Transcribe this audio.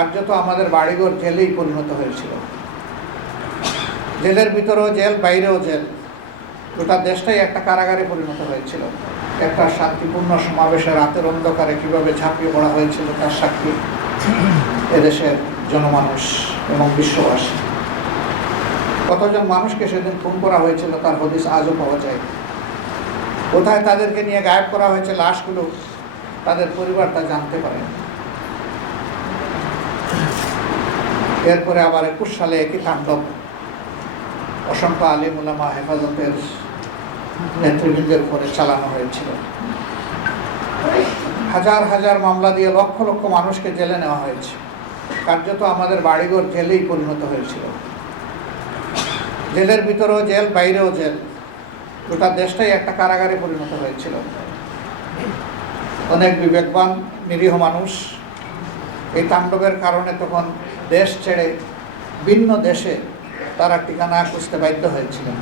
কার্যত আমাদের বাড়িঘর জেলেই পরিণত হয়েছিল। জেলের ভিতরেও জেল, বাইরেও জেল, গোটা দেশটাই একটা কারাগারে পরিণত হয়েছিল। একটা শান্তিপূর্ণ সমাবেশে রাতের অন্ধকারে কিভাবে ঝাঁপিয়ে পড়া হয়েছিল তার সাক্ষী এদেশের জনমানুষ এবং বিশ্ববাসী। কতজন মানুষকে সেদিন খুন করা হয়েছিল তার হদিস আজও পাওয়া যায়। কোথায় তাদেরকে নিয়ে গায়েব করা হয়েছে লাশগুলো, তাদের পরিবার তা জানতে পারে। এরপরে আবার 21 সালে একই তাণ্ডব অসংখ্য আলিম উলামা হেফাজতের নেতৃবৃন্দের উপরে চালানো হয়েছিল। হাজার হাজার মামলা দিয়ে লক্ষ লক্ষ মানুষকে জেলে নেওয়া হয়েছে। কার্যত আমাদের বাড়িঘর জেলেই পরিণত হয়েছিল। জেলের ভিতরেও জেল, বাইরেও জেল, গোটা দেশটাই একটা কারাগারে পরিণত হয়েছিল। অনেক বিবেকবান নিরীহ মানুষ এই তাণ্ডবের কারণে তখন দেশ ছেড়ে ভিন্ন দেশে তারা ঠিকানা খুঁজতে বাধ্য হয়েছিলেন।